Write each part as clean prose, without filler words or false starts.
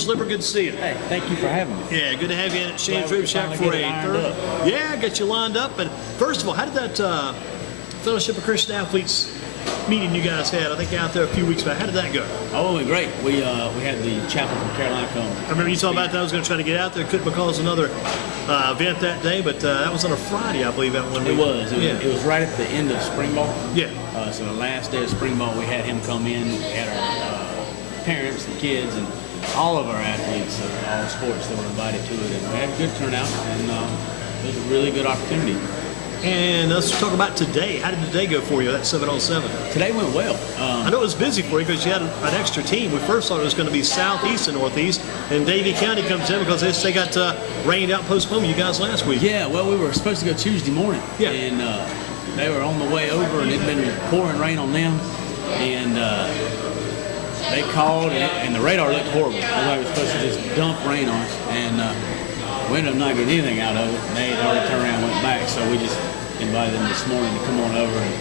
Coach Lippard, good to see you. Hey, thank you for having me. Yeah, good to have you in at Shane's Glad we Rib could Shack finally for get it a ironed third. up. Yeah, got you lined up. And first of all, how did that Fellowship of Christian Athletes meeting you guys had? I think out there a few weeks back. How did that go? Oh, it went great. We had the chaplain from Carolina come. I remember you talking about that. I was going to try to get out there. Couldn't because another event that day, but that was on a Friday, I believe. That one. It was right at the end of spring ball. Yeah. So the last day of spring ball, we had him come in. We had our parents and kids and all of our athletes of all sports that were invited to it, and we had a good turnout, and it was a really good opportunity. And let's talk about today. How did today go for you, that 7-on-7? Today went well. I know it was busy for you because you had an extra team. We first thought it was going to be southeast and northeast, and Davie County comes in because they got rained out postponed you guys last week. Yeah, well, we were supposed to go Tuesday morning, yeah. And they were on the way over, and it'd been pouring rain on them, and they called, and the radar looked horrible. It was like it was supposed to just dump rain on us, and we ended up not getting anything out of it. And they had already turned around and went back, so we just invited them this morning to come on over and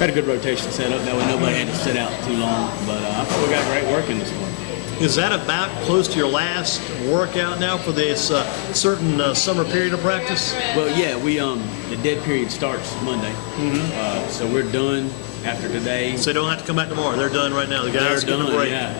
had a good rotation set up. That way nobody had to sit out too long. But I thought we got great work in this morning. Is that about close to your last workout now for this certain summer period of practice? Well, yeah, we the dead period starts Monday, so we're done after today. So they don't have to come back tomorrow. They're done right now. The guys are done. a break. Yeah.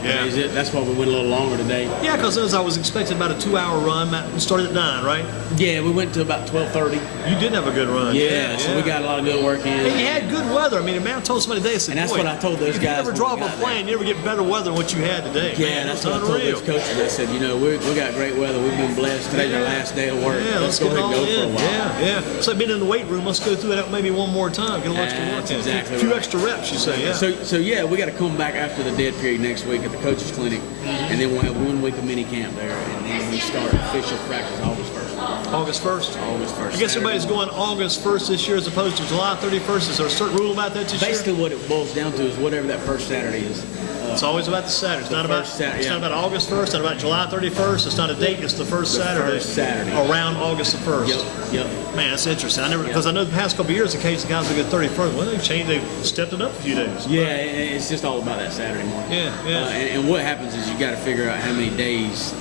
That's why we went a little longer today. Yeah, because as I was expecting about a 2-hour run. We started at 9, right? Yeah, we went to about 12:30. You did have a good run. Yeah, so we got a lot of good work in. And you had good weather. I mean, man, I told somebody today, I said, and that's what I told those if guys. If you ever drop a plane, you ever get better weather than what you had today. Yeah, man, that's what I told those coaches. I said, we got great weather. We've been blessed. Today's our last day of work. Yeah, let's go ahead and go in. for a while. Yeah. It's like being in the weight room. Let's go through it maybe one more time. Get a little extra work. That's exactly a few right. extra reps, you say, yeah. So yeah, we got to come back after the dead period next week at the coaches clinic, and then we'll have 1 week of mini camp there, and then we start official practice August 1st. August 1st? August 1st. I guess everybody's going August 1st this year as opposed to July 31st. Is there a certain rule about that this year? Basically what it boils down to is whatever that first Saturday is. It's always about the Saturday. It's not about August 1st, not about July 31st. It's not a date. It's the first Saturday. First Saturday. Around August the 1st. Yep. Man, that's interesting. Because I know the past couple of years, occasionally guys will get 31st. Well, they've changed. They've stepped it up a few days. Yeah, it's just all about that Saturday morning. Yeah. And what happens is you got to figure out how many days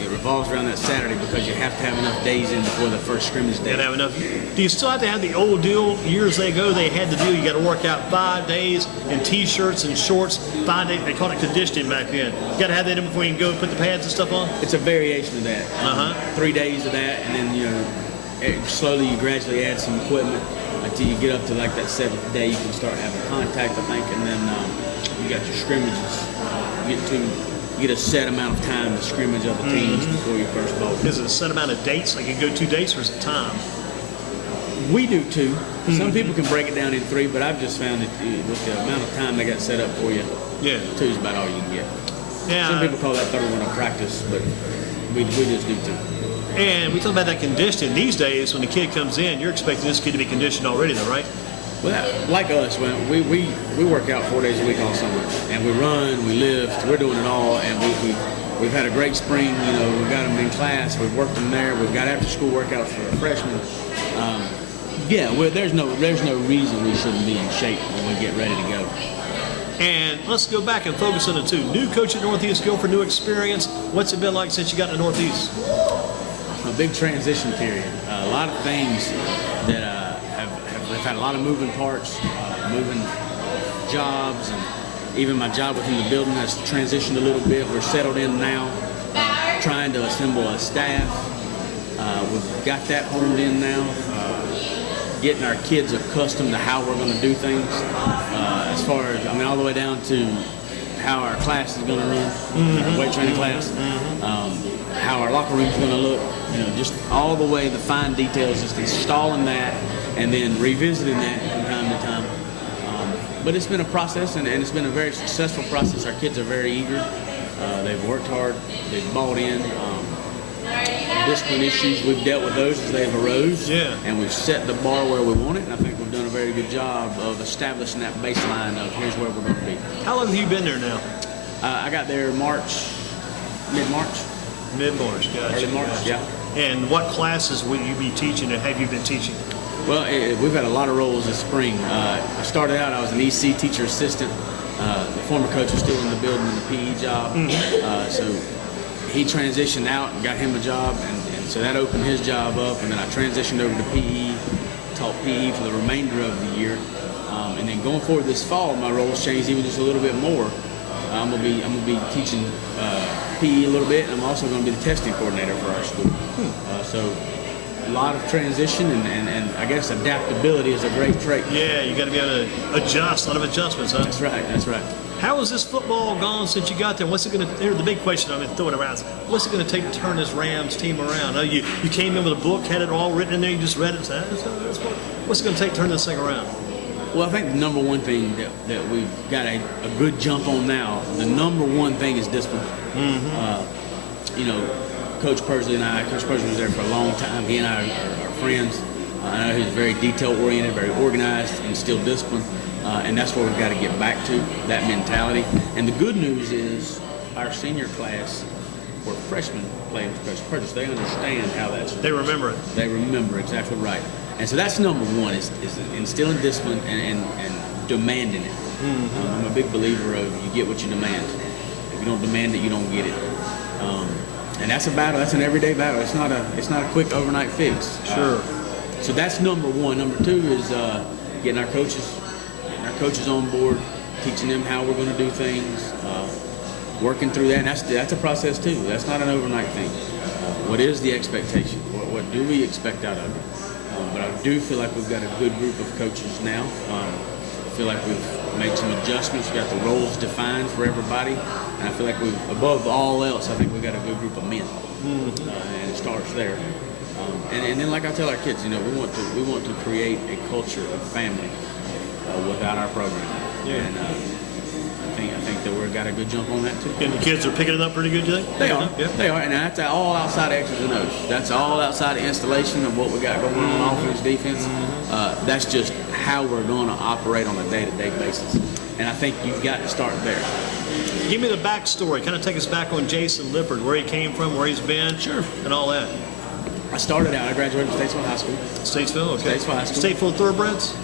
it revolves around that Saturday, because you have to have enough days in before the first scrimmage day. And have enough. Do you still have to have the old deal? Years ago, they had the deal. You got to work out 5 days in T-shirts and shorts. 5 days. They called it conditioning back then. You got to have that in before you can go and put the pads and stuff on. It's a variation of that. 3 days of that, and then slowly you gradually add some equipment until you get up to like that 7th day. You can start having contact, I think, and then you got your scrimmages. You get a set amount of time to scrimmage other teams before your first ball. Is it a set amount of dates? Like you can go 2 dates, or is it time? We do 2. Some people can break it down in 3, but I've just found that with the amount of time they got set up for you, 2 is about all you can get. Yeah. Some people call that third one a practice, but we just do 2. And we talk about that conditioning. These days, when the kid comes in, you're expecting this kid to be conditioned already, though, right? Well, like us, we work out 4 days a week all summer, and we run, we lift, we're doing it all, and we've had a great spring. We've got them in class, we've worked them there, we've got after-school workouts for our freshmen. There's no reason we shouldn't be in shape when we get ready to go. And let's go back and focus on the 2. New coach at Northeast Guilford, new experience. What's it been like since you got to Northeast? A big transition period. A lot of things that we've had a lot of moving parts, moving jobs, and even my job within the building has transitioned a little bit. We're settled in now, trying to assemble a staff. We've got that honed in now, getting our kids accustomed to how we're going to do things, as far as, all the way down to how our class is going to run, our weight training class, how our locker room is going to look, just all the way, the fine details, just installing that and then revisiting that from time to time. But it's been a process, and it's been a very successful process. Our kids are very eager. They've worked hard. They've bought in. Discipline issues, we've dealt with those as they've arose, and we've set the bar where we want it, and I think we've done a very good job of establishing that baseline of here's where we're going to be. How long have you been there now? I got there mid-March. Mid-March, gotcha. Early March, yeah. And what classes will you be teaching, and have you been teaching? Well, we've had a lot of roles this spring. I started out, I was an EC teacher assistant. The former coach was still in the building in the PE job, so he transitioned out and got him a job, and so that opened his job up. And then I transitioned over to PE, taught PE for the remainder of the year. And then going forward this fall, my role's changed even just a little bit more. I'm gonna be teaching PE a little bit, and I'm also gonna be the testing coordinator for our school. So a lot of transition, and I guess adaptability is a great trait. Yeah, you got to be able to adjust. A lot of adjustments, huh? That's right. That's right. How has this football gone since you got there? What's it going to? Here's the big question I've been throwing around. What's it going to take to turn this Rams team around? Oh, you came in with a book, had it all written in there, you just read it. And said, what's it going to take to turn this thing around? Well, I think the number one thing that we've got a good jump on now, the number one thing is discipline. You know, Coach Pursley was there for a long time. He and I are friends. I know he's very detail-oriented, very organized, and still disciplined. And that's where we've got to get back to, that mentality. And the good news is our senior class, where freshmen playing with Coach Pursley, they understand how that's. They remember it. They remember, exactly right. And so that's number one, is instilling discipline and demanding it. I'm a big believer of you get what you demand. If you don't demand it, you don't get it. And that's a battle. That's an everyday battle. It's not a quick overnight fix. Sure. So that's number one. Number two is getting our coaches on board, teaching them how we're going to do things, working through that. And that's a process too. That's not an overnight thing. What is the expectation? What do we expect out of it? But I do feel like we've got a good group of coaches now. I feel like we've made some adjustments. We've got the roles defined for everybody. And I feel like above all else, I think we've got a good group of men. And it starts there. And then, like I tell our kids, you know, we want to create a culture of family without our program. Yeah. And I think that we've got a good jump on that too. And the kids are picking it up pretty good, do you think? They are. Yeah. They are. And that's all outside of X's and O's. That's all outside of installation of what we got going on offense, defense. That's just how we're going to operate on a day-to-day basis. And I think you've got to start there. Give me the backstory. Kind of take us back on Jason Lippard, where he came from, where he's been, Sure. and all that. I graduated from Statesville High School. Statesville, okay. Statesville High School. Statesville Thoroughbreds?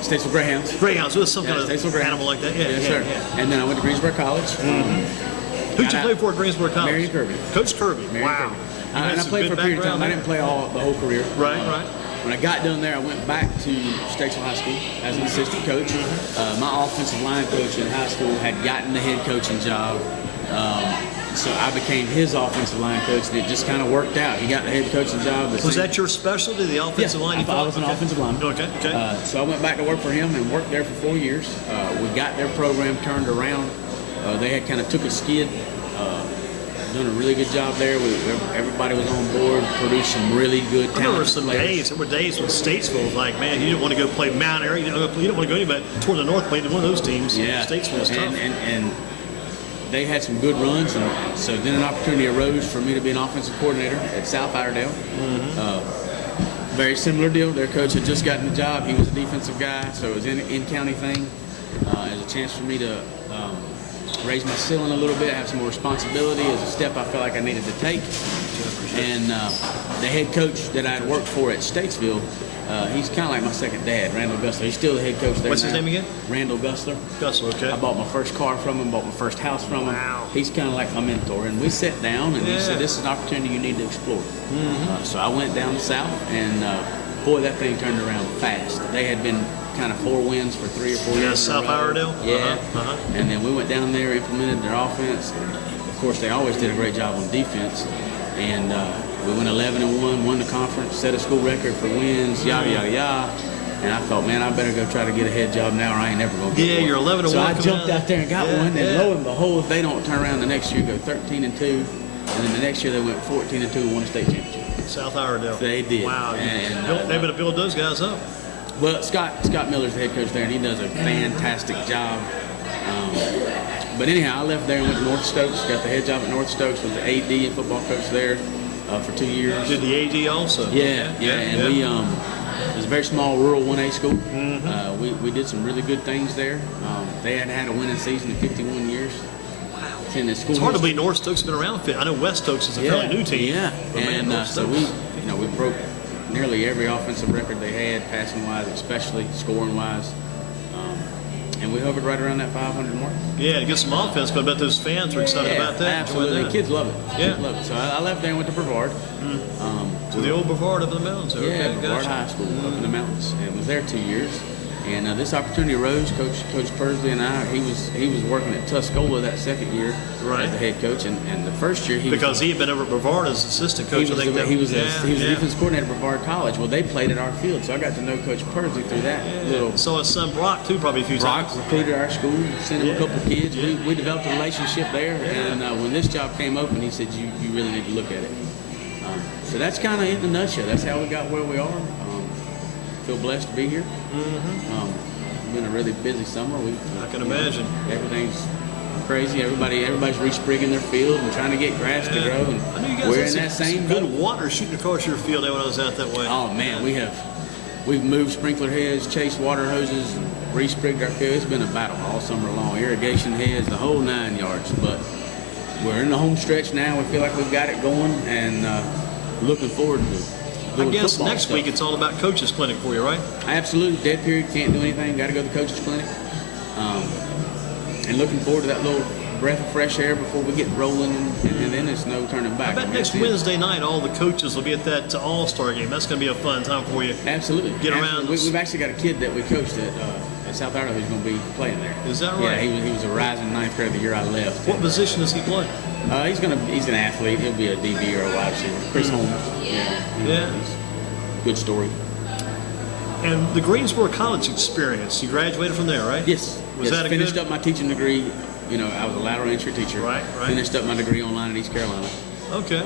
Statesville Greyhounds. Greyhounds, with some kind of Statesville Greyhounds. animal like that. Yeah, Yes, yeah, sir. yeah. And then I went to Greensboro College. Who'd you play for at Greensboro College? Marion Kirby. Coach Kirby. Marion Wow. Kirby. You had And I some played good for a period of time. background I there. didn't play the whole career. Right. When I got done there, I went back to Statesville High School as an assistant coach. My offensive line coach in high school had gotten the head coaching job. So I became his offensive line coach, and it just kind of worked out. He got the head coaching job. Was that your specialty, the offensive line? I was an offensive lineman. Okay. So I went back to work for him and worked there for 4 years. We got their program turned around. They had kind of took a skid, done a really good job there. Everybody was on board, produced some really good talent. There were days when Statesville was like, man, you didn't want to go play Mount Airy. You didn't want to go anywhere toward the north, playing one of those teams. Yeah. Statesville was tough. And they had some good runs, and so then an opportunity arose for me to be an offensive coordinator at South Iredale. Very similar deal. Their coach had just gotten the job. He was a defensive guy, so it was an in-county thing. It was a chance for me to raise my ceiling a little bit, have some more responsibility as a step I felt like I needed to take. And the head coach that I had worked for at Statesville, he's kind of like my second dad, Randall Gusler. He's still the head coach there. What's his now. name again? Randall Gusler. Gusler, okay. I bought my first car from him, bought my first house from him. Wow. He's kind of like my mentor. And we sat down, and he said, this is an opportunity you need to explore. So I went down south, and boy, that thing turned around fast. They had been kind of 4 wins for 3 or 4 years. South Iredale? Yeah. And then we went down there, implemented their offense. Of course, they always did a great job on defense. And we went 11-1, won the conference, set a school record for wins, yada, yada, yada. And I thought, man, I better go try to get a head job now, or I ain't never going to get one. Yeah, you're 11-1. So I jumped out there and got one. And yeah. lo and behold, if they don't turn around the next year, go 13-2. And then the next year they went 14-2 and won a state championship. South Iredale. They did. Wow. And, They better build those guys up. Well, Scott Miller's the head coach there, and he does a fantastic job. But anyhow, I left there and went to North Stokes, got the head job at North Stokes, was the AD and football coach there for 2 years. Did the AD also? Yeah. And we, it was a very small rural 1A school. We did some really good things there. They hadn't had a winning season in 51 years. Wow. It's hard to believe North Stokes has been around. I know West Stokes is a fairly new team. Yeah, But man, and North so Stokes. we broke nearly every offensive record they had, passing wise, especially scoring wise. And we hovered right around that 500 mark. Yeah, to get some offense, but I bet those fans were excited about that. Absolutely. That. Kids love it. Yeah. Kids love it. So I left there and went to Brevard. To the old Brevard up in the mountains. Okay, Yeah, Brevard gotcha. High School up in the mountains, and was there 2 years. And this opportunity arose. Coach Pursley and I, he was working at Tuscola that second year Right. as the head coach, and the first year Because he had been over at Brevard as assistant coach. he was, I think he was the yeah. defense coordinator at Brevard College. Well, they played at our field, so I got to know Coach Pursley through that little. Saw his son Brock too, probably a few Brock times. recruited our school, sent him a Yeah. couple kids. Yeah. We developed a relationship there, and when this job came open, he said, you really need to look at it. So that's kind of in a nutshell. That's how we got where we are. Feel blessed to be here. It's been a really busy summer. I can imagine. Everything's crazy. Everybody's re-sprigging their field and trying to get grass to grow. And I know you guys we're had in that some same good boat. water shooting across your field there when I was out that way. Oh man, we've moved sprinkler heads, chased water hoses, and re-sprigged our field. It's been a battle all summer long. Irrigation heads, the whole 9 yards. But we're in the home stretch now. We feel like we've got it going, and looking forward to I doing guess football next stuff. week it's all about coaches clinic for you, right? Absolutely. Dead period, can't do anything. Got to go to the coach's clinic. And looking forward to that little breath of fresh air before we get rolling, and then there's no turning back. I bet next that's it. Wednesday night all the coaches will be at that All-Star game. That's going to be a fun time for you. Absolutely. Get around. Absolutely. We've actually got a kid that we coached at South Idaho who's going to be playing there. Is that Yeah, right? he was a rising ninth grade the year I left. What position does he play? He's an athlete. He'll be a DB or a wide receiver. Chris Holmes. Yeah. Good story. And the Greensboro College experience, you graduated from there, right? Yes. Was that a finished good- up my teaching degree. I was a lateral entry teacher. Right. Finished up my degree online at East Carolina. Okay.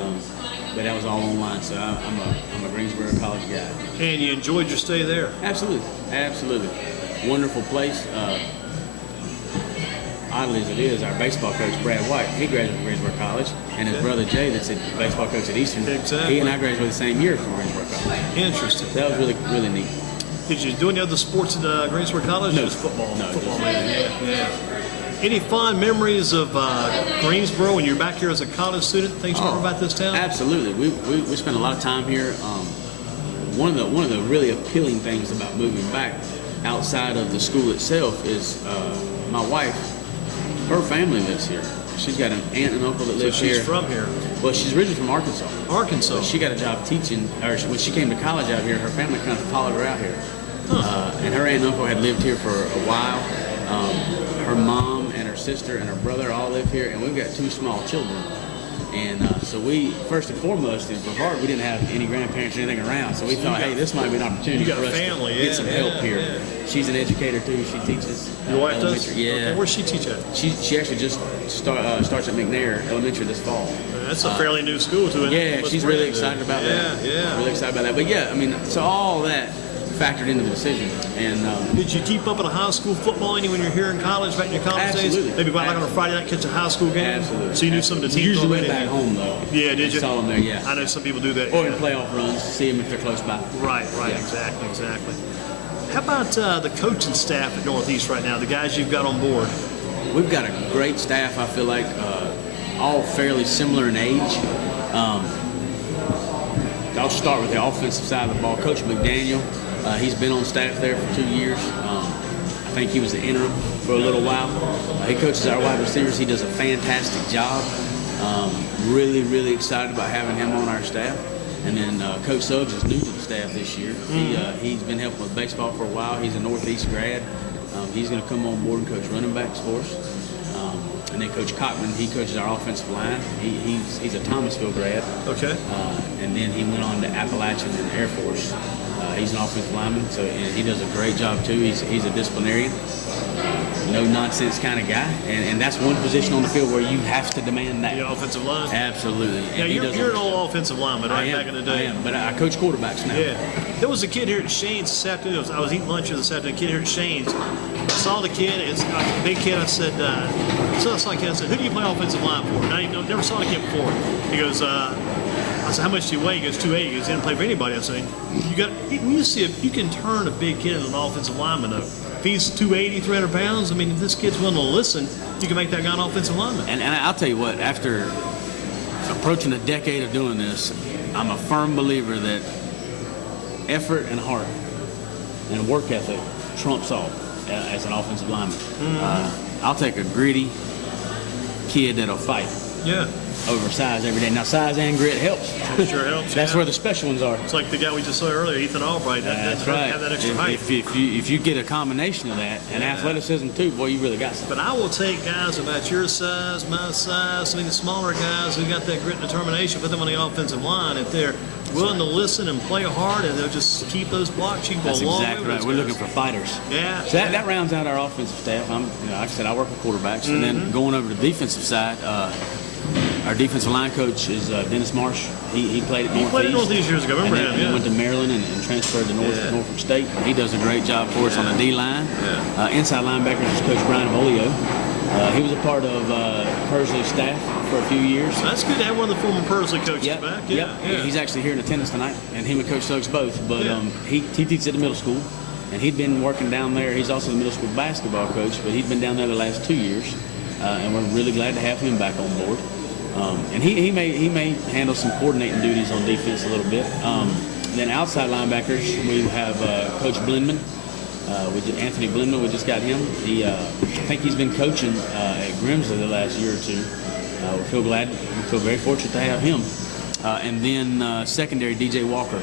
But that was all online, so I'm a Greensboro College guy. And you enjoyed your stay there? Absolutely. Wonderful place. Oddly as it is, our baseball coach, Brad White, he graduated from Greensboro College, and his brother Jay, that's a baseball coach at Eastern, Exactly. he and I graduated the same year from Greensboro College. Interesting. So that was really, really neat. Did you do any other sports at Greensboro College? No. Just football. No, Football, just- man. Yeah. Any fond memories of Greensboro when you're back here as a college student? Things you remember about this town? Absolutely. We spent a lot of time here. One of the really appealing things about moving back outside of the school itself is my wife. Her family lives here. She's got an aunt and uncle that So live she's here. from here. Well, she's originally from Arkansas. Arkansas. But she got a job teaching, or when she came to college out here, her family kind of followed her out here. And her aunt and uncle had lived here for a while. Her mom and her sister and her brother all live here, and we've got 2 small children. And so we, first and foremost, in Brevard, we didn't have any grandparents or anything around, so we thought, hey, this might be an opportunity you got for a us family, to get some help here. yeah. She's an educator too. She teaches Your wife does? elementary. Yeah. Okay, where's she teach at? She actually just starts at McNair Elementary this fall. That's a fairly new school to it. Yeah, she's really excited about that. Yeah. Really excited about that. But yeah, I mean, so all that factored into the decision. And Did you keep up with a high school football any when you're here in college, back in your college Absolutely. days? Maybe go out like on a Friday night, catch a high school game? Absolutely. So you knew some of the teams usually already? went back home though. Yeah, did you? Saw them there, yeah. I know some people do that. Or yeah. in playoff runs, see them if they're close by. Right, Yeah. exactly. How about the coaching staff at Northeast right now, the guys you've got on board? We've got a great staff, I feel like, all fairly similar in age. I'll start with the offensive side of the ball. Coach McDaniel, he's been on staff there for 2 years. I think he was the interim for a little while. He coaches our wide receivers. He does a fantastic job. Really, really excited about having him on our staff. And then Coach Suggs is new to the staff this year. He's been helping with baseball for a while. He's a Northeast grad. He's going to come on board and coach running backs for us. And then Coach Cockman, he coaches our offensive line. He's a Thomasville grad. Okay. And then he went on to Appalachian and Air Force. He's an offensive lineman, so and he does a great job too. He's a disciplinarian, no nonsense kind of guy, and that's one position on the field where you have to demand that. The offensive line? Absolutely. Yeah, And he you're does an old offensive lineman, right? Back in the day. I am, but I coach quarterbacks now. Yeah. There was a kid here at Shane's this afternoon. I was eating lunch here this afternoon. A kid here at Shane's. I saw the kid. It's a big kid. I said, so I saw the kid. I said, who do you play offensive line for? And I never saw the kid before. He goes, I said, how much do you weigh? He goes, 280. He goes, he didn't play for anybody. I said, you can turn a big kid into an offensive lineman, though. If he's 280, 300 pounds, I mean, if this kid's willing to listen, you can make that guy an offensive lineman. And I'll tell you what, after approaching a decade of doing this, I'm a firm believer that effort and heart and work ethic trumps all. as an offensive lineman. I'll take a gritty kid that'll fight Yeah. over size every day. Now, size and grit helps. Sure helps. That's yeah. where the special ones are. It's like the guy we just saw earlier, Ethan Albright. That's doesn't right. have that extra height. If you get a combination of that and athleticism too, boy, you really got something. But I will take guys about your size, my size, some of the smaller guys who got that grit and determination, put them on the offensive line. If they're willing to listen and play hard, and they'll just keep those blocks, you can go That's a long exactly way right. with We're those looking guys. for fighters. Yeah. So that rounds out our offensive staff. Like I said, I work with quarterbacks, and then going over to the defensive side, our defensive line coach is Dennis Marsh. He played at Northeast. He played at Northeast years ago. Remember and then him? He went to Maryland and transferred to Norfolk State. He does a great job for us on the D line. Inside linebackers is Coach Brian Volio. He was a part of Persley's staff for a few years. That's good to have one of the former Persley coaches Yep, back. yep. Yeah. He's actually here in attendance tonight, and him and Coach Suggs both. But he teaches at the middle school, and he'd been working down there. He's also the middle school basketball coach, but he'd been down there the last 2 years, and we're really glad to have him back on board. And he may handle some coordinating duties on defense a little bit. Then outside linebackers, we have Coach Blindman. Anthony Blindman, we just got him. I think he's been coaching at Grimsley the last year or two. We feel very fortunate to have him. And then secondary, DJ Walker.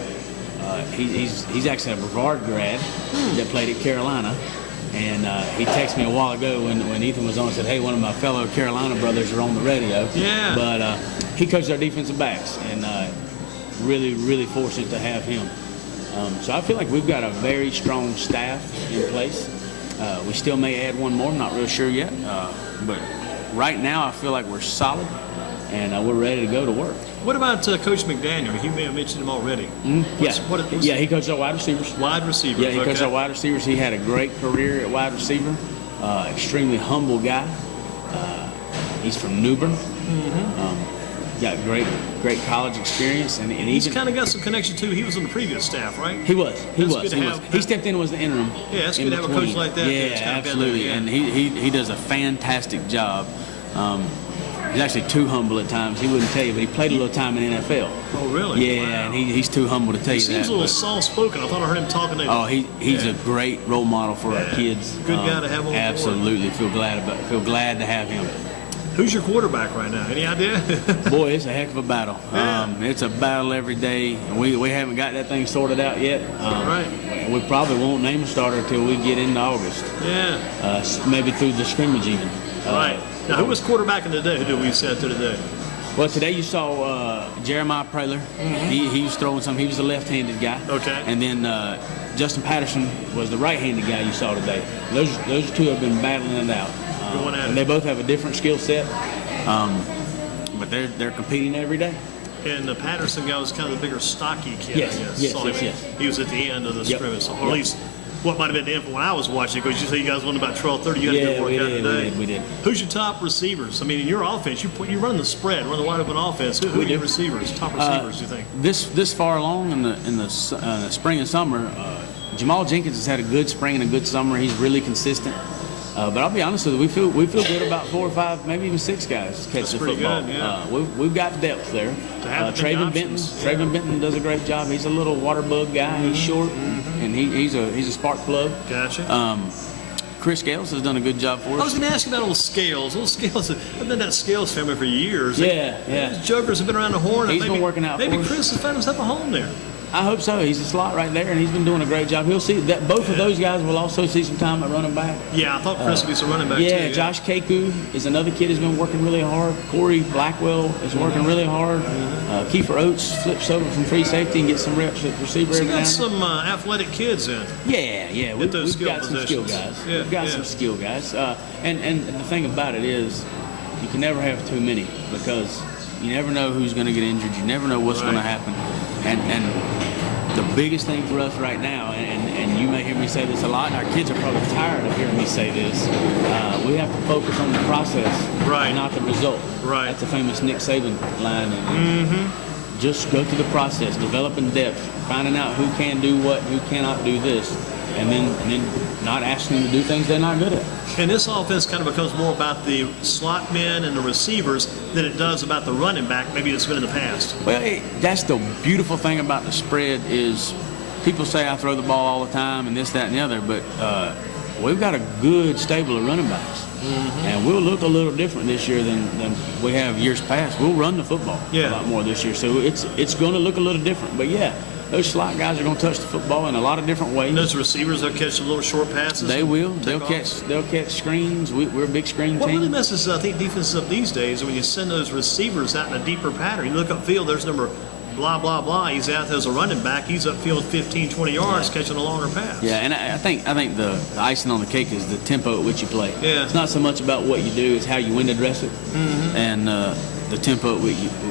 He's actually a Brevard grad that played at Carolina. And he texted me a while ago when Ethan was on and said, hey, one of my fellow Carolina brothers are on the radio. Yeah. But he coaches our defensive backs, and really, really fortunate to have him. So I feel like we've got a very strong staff in place. We still may add one more, I'm not real sure yet. But right now I feel like we're solid, and we're ready to go to work. What about Coach McDaniel? You may have mentioned him already. Yeah, he coaches our wide receivers. Wide receivers. Yeah, he coaches our wide receivers. He had a great career at wide receiver. Extremely humble guy. He's from New Bern. Got great college experience, and He's even kind of got some connection too. He was on the previous staff, right? he was. good to have. He stepped in and was the interim. Yeah, it's in good to have a coach between. like that. Yeah, that's kind of been absolutely. there, yeah. And he does a fantastic job. He's actually too humble at times. He wouldn't tell you, but he played a little time in the NFL. Oh, really? Yeah, Wow. and he's too humble to tell He you seems that. a little but- soft-spoken. I thought I heard him talking. Oh, he's a great role model for our kids. Good guy to have on board. Absolutely, feel glad to have him. Who's your quarterback right now? Any idea? Boy, it's a heck of a battle. Yeah. It's a battle every day, and we haven't got that thing sorted out yet. Right. We probably won't name a starter until we get into August. Yeah. Maybe through the scrimmage even. Right. Now, who was quarterbacking today? Who did we set to today? Well, today you saw Jeremiah Praler. He was throwing some. He was a left-handed guy. Okay. And then Justin Patterson was the right-handed guy you saw today. Those two have been battling it out. Going at and it. they both have a different skill set. But they're competing every day. And the Patterson guy was kind of the bigger, stocky kid. Yes, I guess. yes, Saw yes, him. yes. He was at the end of the Yep. scrimmage, or Yep. at least what might have been the info when I was watching. Because you say you guys won about 12-30. You had to Yeah, go work we out did, today. we did. Who's your top receivers? I mean, in your offense, you run the spread, run the wide open offense. Who are your receivers? Top receivers, do you think? This far along in the spring and summer, Jamal Jenkins has had a good spring and a good summer. He's really consistent. But I'll be honest with you, we feel good about 4 or 5, maybe even 6 guys catch That's the pretty football. good, yeah. We've got depth there. To have the big Traven Benton, options. Traven Benton does a great job. He's a little water bug guy. He's short, and he's a spark plug. Gotcha. Chris Gales has done a good job for I was us. going to ask you about old Scales. Old Scales, I've been that Scales family for years. Yeah. Those jokers have been around the horn. He's maybe, been working out Maybe for us. Chris has found himself a home there. I hope so. He's a slot right there, and he's been doing a great job. He'll see that both of those guys will also see some time at running back. Yeah, I thought Chris would be some running back Yeah, too. Josh Keku is another kid who's been working really hard. Corey Blackwell is working really hard. Kiefer Oates flips over from free safety and gets some reps at receiver So every you now got and then. some athletic kids in. Yeah. Get those We've skill got some skill positions. guys. Yeah, We've got yeah. some skill guys. And the thing about it is, you can never have too many because you never know who's going to get injured. You never know what's going to happen. And the biggest thing for us right now, and you may hear me say this a lot, and our kids are probably tired of hearing me say this, we have to focus on the process, Right. not the result. Right. That's a famous Nick Saban line. And just go through the process, developing depth, finding out who can do what, who cannot do this, and then not asking them to do things they're not good at. And this offense kind of becomes more about the slot men and the receivers than it does about the running back, maybe it's been in the past. Well, that's the beautiful thing about the spread is people say I throw the ball all the time and this, that, and the other, but we've got a good stable of running backs. And we'll look a little different this year than we have years past. We'll run the football a lot more this year. So it's going to look a little different. But, yeah, those slot guys are going to touch the football in a lot of different ways. And those receivers, they'll catch some little short passes. They will. They'll catch screens. We're a big screen team. What really messes, I think, defenses up these days when you send those receivers out in a deeper pattern. You look upfield, there's number blah, blah, blah. He's out there as a running back. He's upfield 15, 20 yards catching a longer pass. Yeah, and I think the icing on the cake is the tempo at which you play. Yeah. It's not so much about what you do, it's how you win address it. And the tempo at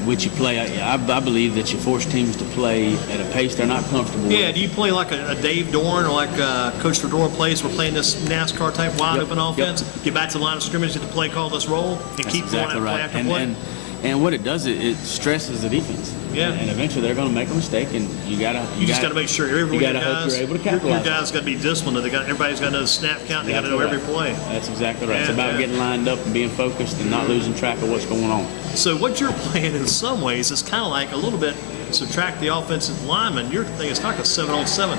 which you play. I believe that you force teams to play at a pace they're not comfortable with. Yeah, do you play like a Dave Dorn or like Coach Fedora plays? We're playing this NASCAR type wide open offense. Get back to the line of scrimmage, get the play call, let's roll, and That's keep exactly going right. play after play. And what it does, it stresses the defense. Yeah. And eventually they're going to make a mistake, and you just got to make sure you gotta hope you're able to capitalize. Your guys got to be disciplined. Everybody's got to know the snap count. They got to know every play. That's exactly right. It's about getting lined up and being focused and not losing track of what's going on. So what you're playing in some ways is kind of like a little bit subtract the offensive lineman. Your thing is kind of like a 7-on-7.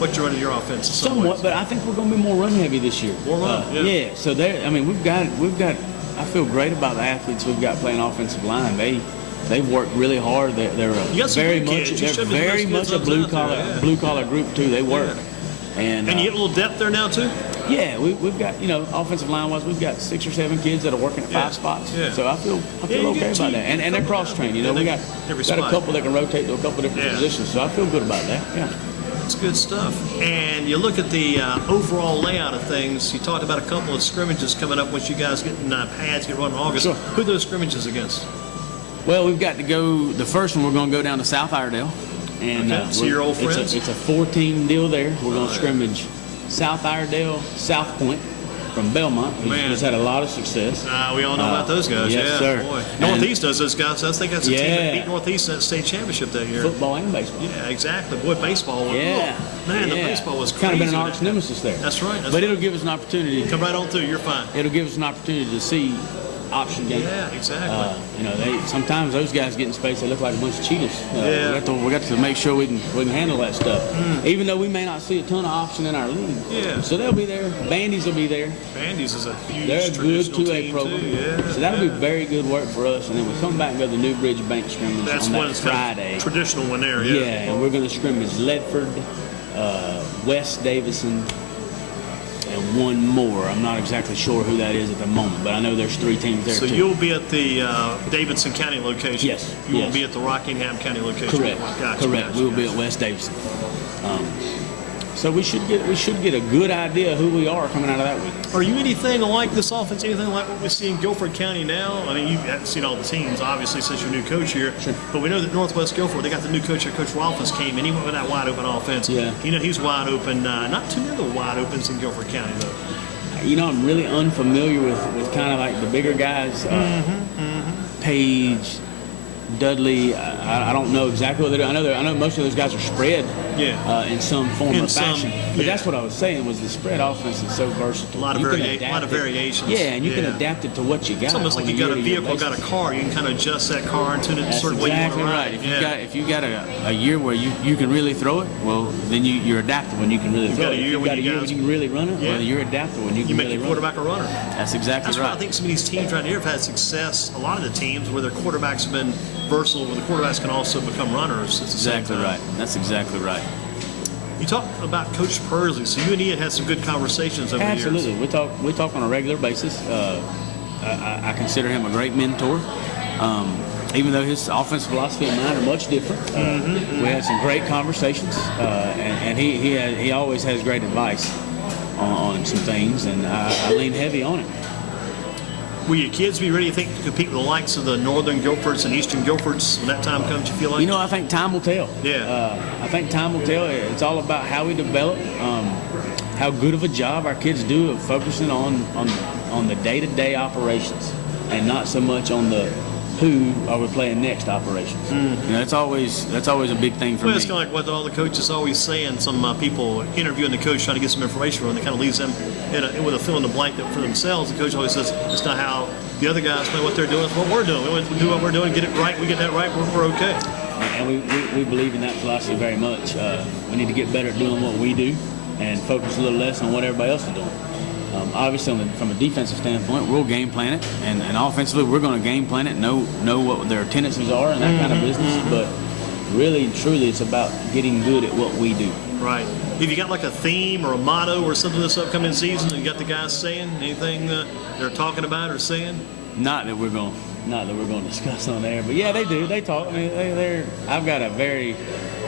What you're running your offense in some Somewhat, ways. but I think we're going to be more run heavy this year. More run, yeah. So we've got. I feel great about the athletes we've got playing offensive line. They've worked really hard. They're very much a blue collar group too. They work. Yeah. And you get a little depth there now too. Yeah, we've got offensive line wise, we've got 6 or 7 kids that are working at 5 spots. Yeah. So I feel okay about that. And they're cross trained. We got a couple that can rotate to a couple different positions. So I feel good about that. Yeah. It's good stuff. And you look at the overall layout of things. You talked about a couple of scrimmages coming up once you guys get in pads, get run in August. Sure. Who are those scrimmages against? Well, we've got to go. The first one, we're going to go down to South Iredale. And see your old friends? It's a 4-team deal there. We're going to scrimmage South Iredale, South Point from Belmont, who's had a lot of success. We all know about those guys. Yes, sir. Boy. Northeast does those guys. I think that's a team that beat Northeast in that state championship that year. Football and baseball. Yeah, exactly. Boy, baseball. Yeah. Man, the baseball was crazy. Kind of been an arch nemesis there. That's right. But it'll give us an opportunity. Come right on through. You're fine. It'll give us an opportunity to see option game. Yeah, exactly. Sometimes those guys get in space. They look like a bunch of cheaters. We got to make sure we can handle that stuff. Even though we may not see a ton of option in our league. Yeah. So they'll be there. Bandies will be there. Bandies is a huge. They're a good 2A program. Yeah. So that'll be very good work for us. And then we come back and go to the New Bridge Bank scrimmage on that Friday. Kind of traditional one there. Yeah, and we're going to scrimmage Lippard, West Davison, and one more. I'm not exactly sure who that is at the moment, but I know there's 3 teams there. So too. You'll be at the Davidson County location. Yes. You won't be at the Rockingham County location. Correct. Gotcha. We'll be at West Davidson. So we should get a good idea of who we are coming out of that week. Are you anything like this offense? Anything like what we see in Guilford County now? I mean, you haven't seen all the teams, obviously, since you're new coach here. Sure. But we know that Northwest Guilford, they got the new coach here. Coach Rolfes came in. He went with that wide open offense. Yeah. He's wide open. Not too many of the wide opens in Guilford County, though. I'm really unfamiliar with kind of like the bigger guys. Page, Dudley. I don't know exactly what they do. I know most of those guys are spread. Yeah. In some form or fashion. But yeah. that's what I was saying was the spread offense is so versatile. A lot of variations. Yeah, and you can adapt it to what you got. It's almost like you got a vehicle, got a car. You can kind of adjust that car and tune it a certain way you want to ride. If you got a year where you can really throw it, well, then you're adaptable and you can really throw it. If you've got a year when you can really run it, well, you're adaptable and you can really run it. You make your quarterback a runner. That's exactly right. That's why I think some of these teams right here have had success. A lot of the teams where their quarterbacks have been versatile, where the quarterbacks can also become runners. That's exactly right. That's exactly right. You talk about Coach Pursley, so you and Ian had some good conversations over the years. Absolutely. We talk on a regular basis. I consider him a great mentor. Even though his offensive philosophy and mine are much different, we had some great conversations, and he always has great advice on some things, and I lean heavy on it. Will your kids be ready, you think, to compete with the likes of the Northern Guilfords and Eastern Guilfords when that time comes, you feel like? I think time will tell. Yeah. I think time will tell. It's all about how we develop, how good of a job our kids do of focusing on the day-to-day operations and not so much on the who are we playing next operations. That's always a big thing for me. It's kind of like what all the coaches always saying. Some people interviewing the coach trying to get some information from him. It kind of leaves them with a fill in the blank for themselves. The coach always says it's not how the other guys play what they're doing. It's what we're doing. We do what we're doing, get it right. We get that right, we're okay. And we believe in that philosophy very much. We need to get better at doing what we do and focus a little less on what everybody else is doing. Obviously, from a defensive standpoint, we'll game plan it, and offensively, we're going to game plan it, know what their tendencies are and that kind of business. But really and truly, it's about getting good at what we do. Right. Have you got like a theme or a motto or something this upcoming season? You got the guys saying anything they're talking about or saying? Not that we're going to discuss on there, but yeah, they do. They talk. I mean, I've got a very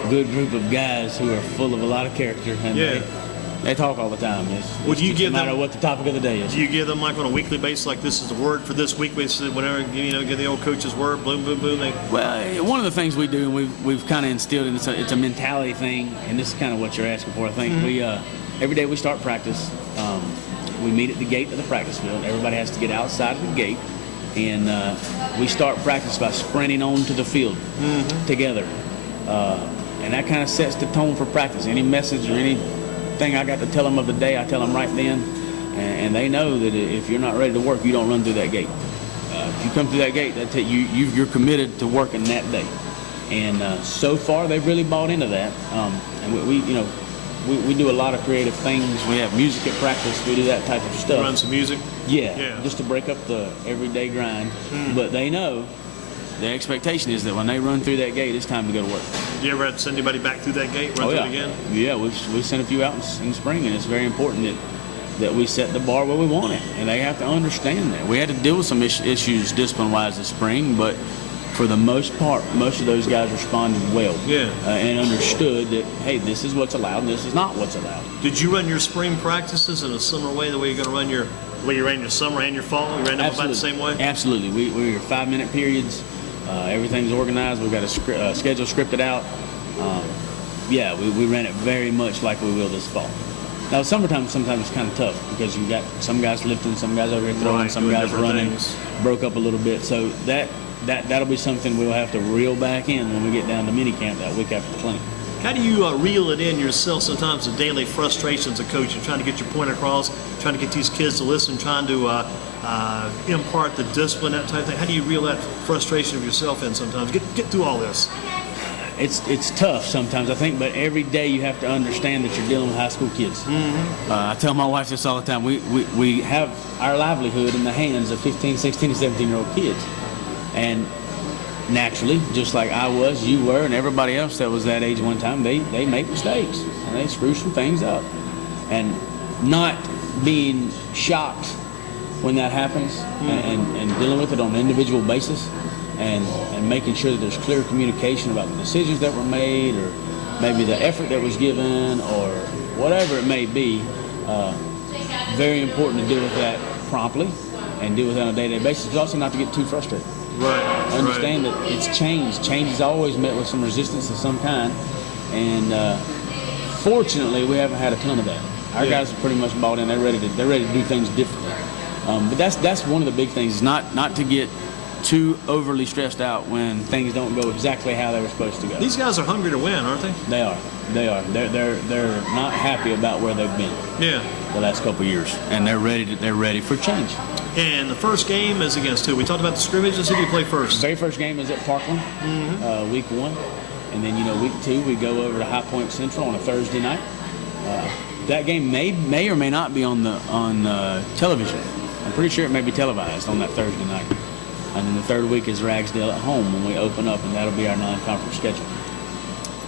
good group of guys who are full of a lot of character, and they talk all the time. Would you give no matter them, what the topic of the day is? Do you give them like on a weekly basis, like this is the word for this week? Whenever give the old coach's word, boom, boom, boom. Well, one of the things we do, and we've kind of instilled in it's a mentality thing, and this is kind of what you're asking for. I think we every day we start practice, we meet at the gate of the practice field. Everybody has to get outside of the gate, and we start practice by sprinting onto the field together, and that kind of sets the tone for practice. Any message or anything I got to tell them of the day, I tell them right then, and they know that if you're not ready to work, you don't run through that gate. If you come through that gate, that's it. You're committed to working that day, and so far they've really bought into that. And we do a lot of creative things. We have music at practice. We do that type of stuff. Run some music. Yeah, just to break up the everyday grind. But they know the expectation is that when they run through that gate, it's time to go to work. Do you ever have to send anybody back through that gate, run through it again? Yeah, we sent a few out in spring, and it's very important that we set the bar where we want it, and they have to understand that. We had to deal with some issues discipline-wise this spring, but for the most part, most of those guys responded well and understood that, hey, this is what's allowed and this is not what's allowed. Did you run your spring practices in a similar way, the way you're going to run the way you ran your summer and your fall? You ran them about the same way? Absolutely. We were 5-minute periods. Everything's organized. We've got a schedule scripted out. We ran it very much like we will this fall. Now, summertime sometimes it's kind of tough because you've got some guys lifting, some guys over here throwing, some guys running, broke up a little bit. So that'll be something we'll have to reel back in when we get down to minicamp that week after the clinic. How do you reel it in yourself sometimes, the daily frustrations of coaching, trying to get your point across, trying to get these kids to listen, trying to impart the discipline, that type of thing? How do you reel that frustration of yourself in sometimes? Get through all this. It's tough sometimes, I think, but every day you have to understand that you're dealing with high school kids. I tell my wife this all the time. We have our livelihood in the hands of 15, 16, and 17-year-old kids. And naturally, just like I was, you were, and everybody else that was that age one time, they make mistakes, and they screw some things up. And not being shocked when that happens and dealing with it on an individual basis and making sure that there's clear communication about the decisions that were made or maybe the effort that was given or whatever it may be. Very important to deal with that promptly and deal with it on a day-to-day basis, but also not to get too frustrated. Right. Understand that it's change. Change is always met with some resistance of some kind, and fortunately, we haven't had a ton of that. Our guys are pretty much bought in. They're ready to do things differently. But that's one of the big things, is not to get too overly stressed out when things don't go exactly how they were supposed to go. These guys are hungry to win, aren't they? They are. They're not happy about where they've been. Yeah. The last couple of years, and they're ready for change. And the first game is against who? We talked about the scrimmages. Who do you play first? The very first game is at Parkland, week 1. And then, week 2, we go over to High Point Central on a Thursday night. That game may or may not be on television. I'm pretty sure it may be televised on that Thursday night. And then the third week is Ragsdale at home when we open up, and that'll be our non-conference schedule.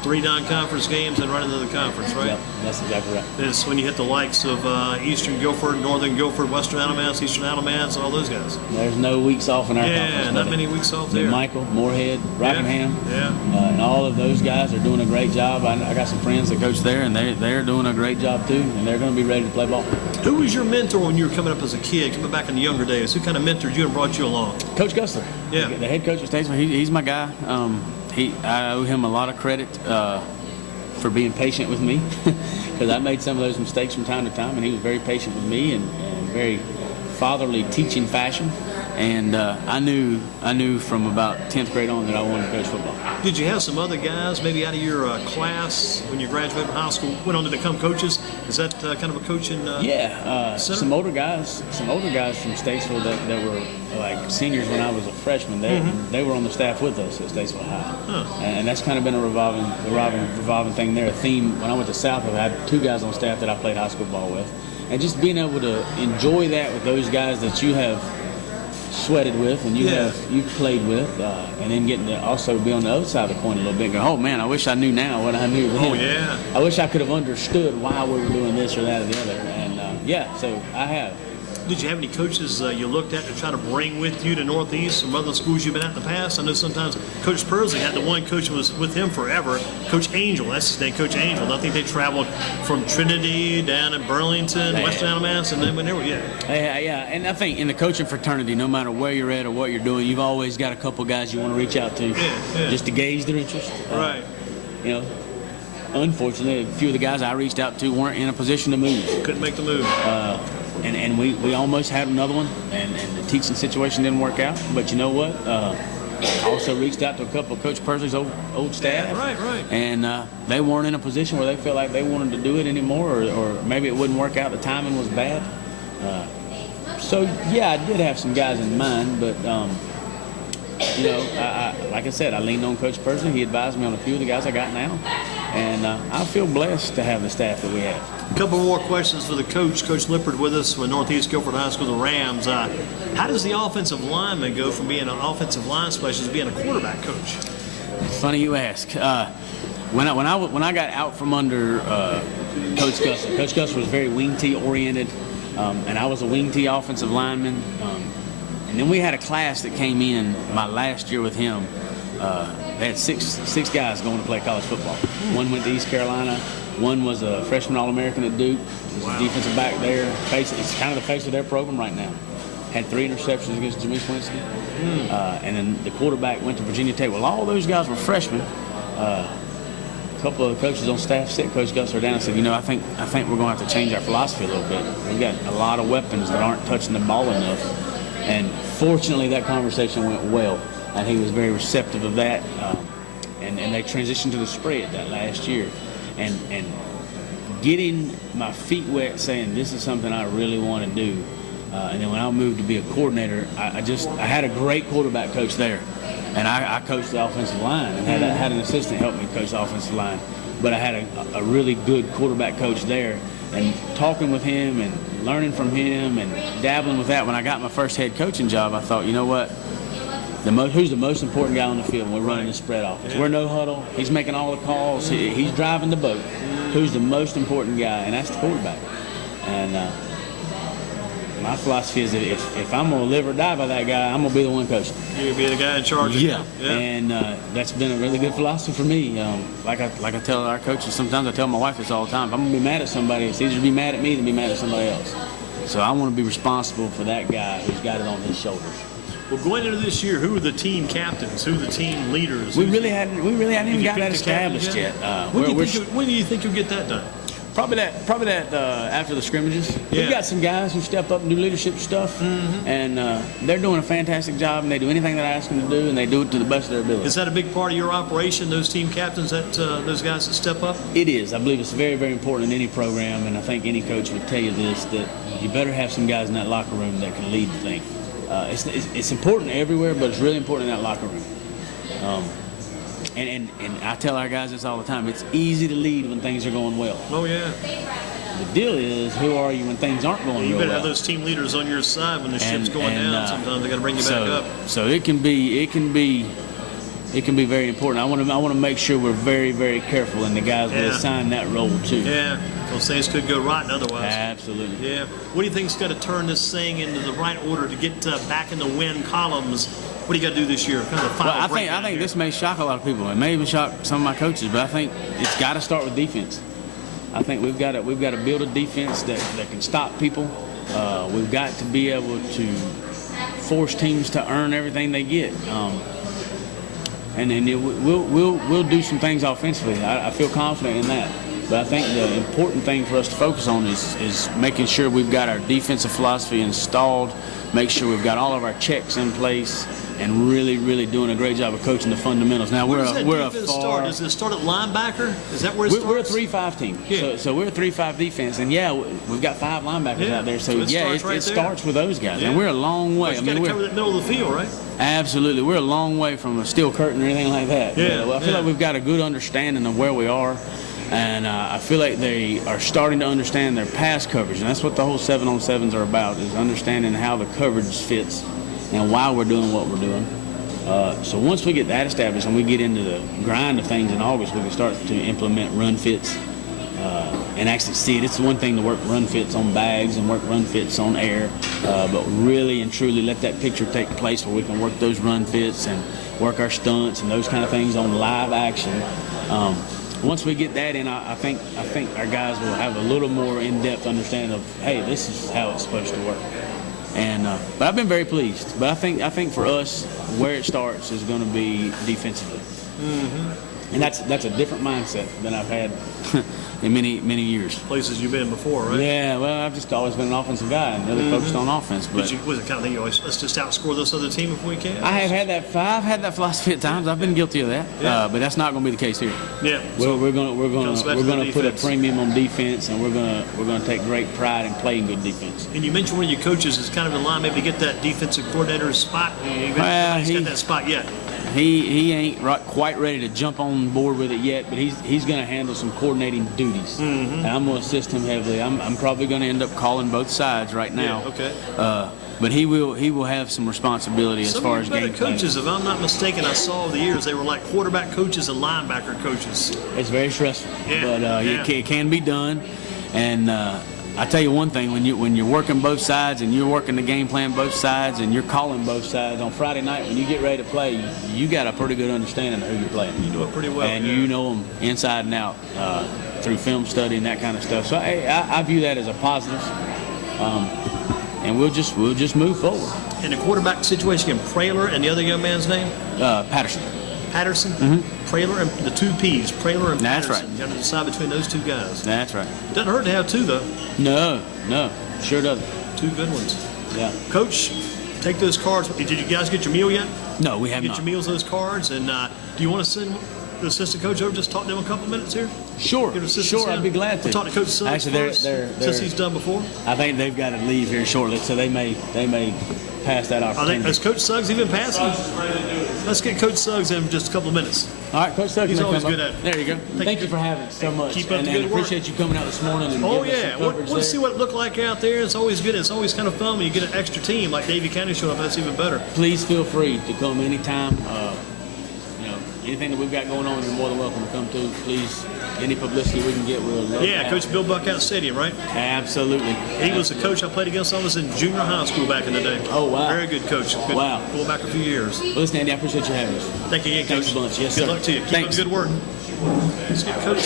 3 non-conference games and run into the conference, right? Yep, that's exactly right. It's when you hit the likes of Eastern Guilford, Northern Guilford, Western Alamance, Eastern Alamance, and all those guys. There's no weeks off in our conference. Yeah, not many weeks off there. Michael, Moorhead, Rockingham, and all of those guys are doing a great job. I got some friends that coach there, and they're doing a great job too, and they're going to be ready to play ball. Who was your mentor when you were coming up as a kid, coming back in the younger days? Who kind of mentored you and brought you along? Coach Gustler. Yeah. The head coach at Statesville. He's my guy. I owe him a lot of credit for being patient with me, because I made some of those mistakes from time to time, and he was very patient with me and very fatherly teaching fashion. And I knew from about 10th grade on that I wanted to coach football. Did you have some other guys, maybe out of your class when you graduated from high school, went on to become coaches? Is that kind of a coaching some older guys from Statesville that were like seniors when I was a freshman. They were on the staff with us at Statesville High, and that's kind of been a revolving thing there. A theme when I went to South, I had 2 guys on staff that I played high school ball with, and just being able to enjoy that with those guys that you have sweated with and you've played with, and then getting to also be on the other side of the coin a little bit. Go, oh man, I wish I knew now what I knew then. Oh yeah. I wish I could have understood why we were doing this or that or the other. And so I have. Did you have any coaches you looked at to try to bring with you to Northeast from other schools you've been at in the past? I know sometimes Coach Pursley had the one coach who was with him forever, Coach Angel. That's his name, Coach Angel. I think they traveled from Trinity down in Burlington, Western Alabama, and then whenever, Yeah, and I think in the coaching fraternity, no matter where you're at or what you're doing, you've always got a couple guys you want to reach out to just to gauge their interest. Right. Unfortunately, a few of the guys I reached out to weren't in a position to move. Couldn't make the move. And we almost had another one, and the teaching situation didn't work out. But you know what? I also reached out to a couple of Coach Pursley's old staff. Yeah, right. And they weren't in a position where they felt like they wanted to do it anymore, or maybe it wouldn't work out. The timing was bad. So, I did have some guys in mind, but, like I said, I leaned on Coach Pursley. He advised me on a few of the guys I got now. And I feel blessed to have the staff that we have. A couple more questions for the coach. Coach Lippard with us with Northeast Guilford High School, the Rams. How does the offensive lineman go from being an offensive line specialist to being a quarterback coach? It's funny you ask. When I got out from under Coach Gusser, Coach Gusser was very wing tee oriented, and I was a wing tee offensive lineman. And then we had a class that came in my last year with him. They had six guys going to play college football. One went to East Carolina. One was a freshman All-American at Duke. Wow. Defensive back there. It's kind of the face of their program right now. Had 3 interceptions against Jameis Winston. And then the quarterback went to Virginia Tech. Well, all those guys were freshmen. A couple of coaches on staff sit Coach Gusser down and said, I think we're going to have to change our philosophy a little bit. We've got a lot of weapons that aren't touching the ball enough. And fortunately, that conversation went well. And he was very receptive of that, and they transitioned to the spread that last year, and getting my feet wet, saying this is something I really want to do, and then when I moved to be a coordinator, I had a great quarterback coach there, and I coached the offensive line and had an assistant help me coach the offensive line, but I had a really good quarterback coach there, and talking with him and learning from him and dabbling with that. When I got my first head coaching job, I thought, you know what? Who's the most important guy on the field when we're running the spread offense? We're no huddle. He's making all the calls. He's driving the boat. Who's the most important guy? And that's the quarterback. And my philosophy is that if I'm going to live or die by that guy, I'm going to be the one coaching. You'll be the guy in charge. Yeah. And that's been a really good philosophy for me. Like I tell our coaches, sometimes I tell my wife this all the time. If I'm going to be mad at somebody, it's easier to be mad at me than be mad at somebody else. So I want to be responsible for that guy who's got it on his shoulders. Well, going into this year, who are the team captains? Who are the team leaders? We really hadn't even got that established yet. When do you think you'll get that done? Probably that after the scrimmages. We've got some guys who step up and do leadership stuff, and they're doing a fantastic job, and they do anything that I ask them to do, and they do it to the best of their ability. Is that a big part of your operation, those team captains, those guys that step up? It is. I believe it's very, very important in any program, and I think any coach would tell you this, that you better have some guys in that locker room that can lead the thing. It's important everywhere, but it's really important in that locker room. And I tell our guys this all the time. It's easy to lead when things are going well. Oh, yeah. The deal is, who are you when things aren't going you well? You better have those team leaders on your side when the ship's going down. Sometimes they got to bring you back up. So it can be very important. I want to make sure we're very, very careful, and the guys will assign that role too. Yeah. Those things could go rotten otherwise. Absolutely. Yeah. What do you think's got to turn this thing into the right order to get back in the win columns? What do you got to do this year? Kind of the final I think this may shock a lot of people. It may even shock some of my coaches, but I think it's got to start with defense. I think we've got to build a defense that can stop people. We've got to be able to force teams to earn everything they get. And then we'll do some things offensively. I feel confident in that. But I think the important thing for us to focus on is making sure we've got our defensive philosophy installed, make sure we've got all of our checks in place, and really, really doing a great job of coaching the fundamentals. Now Does it start at linebacker? Is that where it starts? We're a 3-5 team. Yeah. So we're a 3-5 defense, and we've got 5 linebackers out there. So it starts with those guys, and we're a long way. But you got to cover that middle of the field, right? Absolutely, we're a long way from a steel curtain or anything like that. Yeah. I feel like we've got a good understanding of where we are. And I feel like they are starting to understand their pass coverage, and that's what the whole 7-on-7s are about, is understanding how the coverage fits and why we're doing what we're doing. So once we get that established and we get into the grind of things in August, we can start to implement run fits and actually see it. It's one thing to work run fits on bags and work run fits on air, but really and truly let that picture take place where we can work those run fits and work our stunts and those kind of things on live action. Once we get that in, I think our guys will have a little more in-depth understanding of, hey, this is how it's supposed to work. And but I've been very pleased. But I think for us, where it starts is going to be defensively. And that's a different mindset than I've had in many years. Places you've been before, right? Yeah, well, I've just always been an offensive guy and really focused on offense. But was it kind of thing you always, let's just outscore this other team if we can? I've had that philosophy at times. I've been guilty of that. Yeah. But that's not going to be the case here. Yeah. We're going to put a defense. premium on defense, and we're going to take great pride in playing good defense. And you mentioned one of your coaches is kind of in line maybe to get that defensive coordinator's spot. He's got that spot yet. He ain't quite ready to jump on board with it yet, but he's going to handle some coordinating duties. And I'm going to assist him heavily. I'm probably going to end up calling both sides right now. Yeah, okay. But he will have some responsibility as far as game planning. Some coaches, if I'm not mistaken, I saw over the years they were like quarterback coaches and linebacker coaches. It's very stressful, Yeah, but it can be done. And I tell you one thing: when you're working both sides and you're working the game plan both sides and you're calling both sides on Friday night when you get ready to play, you got a pretty good understanding of who you're playing. You know it pretty well, and yeah. you know them inside and out through film study and that kind of stuff. So I view that as a positive, and we'll just move forward. In the quarterback situation, again, Praylor and the other young man's name? Patterson. Patterson, Praylor, and the two P's, Praylor and That's Patterson. right. You got to decide between those two guys. That's right. Doesn't hurt to have two, though. No, sure doesn't. Two good ones. Yeah. Coach, take those cards. Did you guys get your meal yet? No, we have Get not. your meals, those cards, and do you want to send the assistant coach over? Just talk to them a couple minutes here. Sure, Give an assistant sure. send? I'd be glad to. Talk to Coach Suggs Actually, first, they're since he's done before. I think they've got to leave here shortly, so they may pass that opportunity. Has Coach Suggs even passed? Let's get Coach Suggs in just a couple of minutes. All right, Coach Suggs. He's may always come good up. at it. There you go. Thank you for having us so much. Keep up and the good work. appreciate you coming out this morning and Oh giving us yeah, some coverage let's see there. what it looked like out there. It's always good. It's always kind of fun when you get an extra team like Davie County showing up. That's even better. Please feel free to come anytime. Anything that we've got going on, you're more than welcome to come to. Please, any publicity we can get, we'll love Yeah, to Coach have. Bill Buckout Stadium, right? Absolutely. He was the coach I played against. I was in junior high school back in the day. Oh, wow. Very good coach. Good, Wow. Going back a few years. Well, listen, Andy, I appreciate you having us. Thank you again, Thanks Coach. a bunch. Yes, good sir. luck to you. Keep Thanks. up the good work. Let's get Coach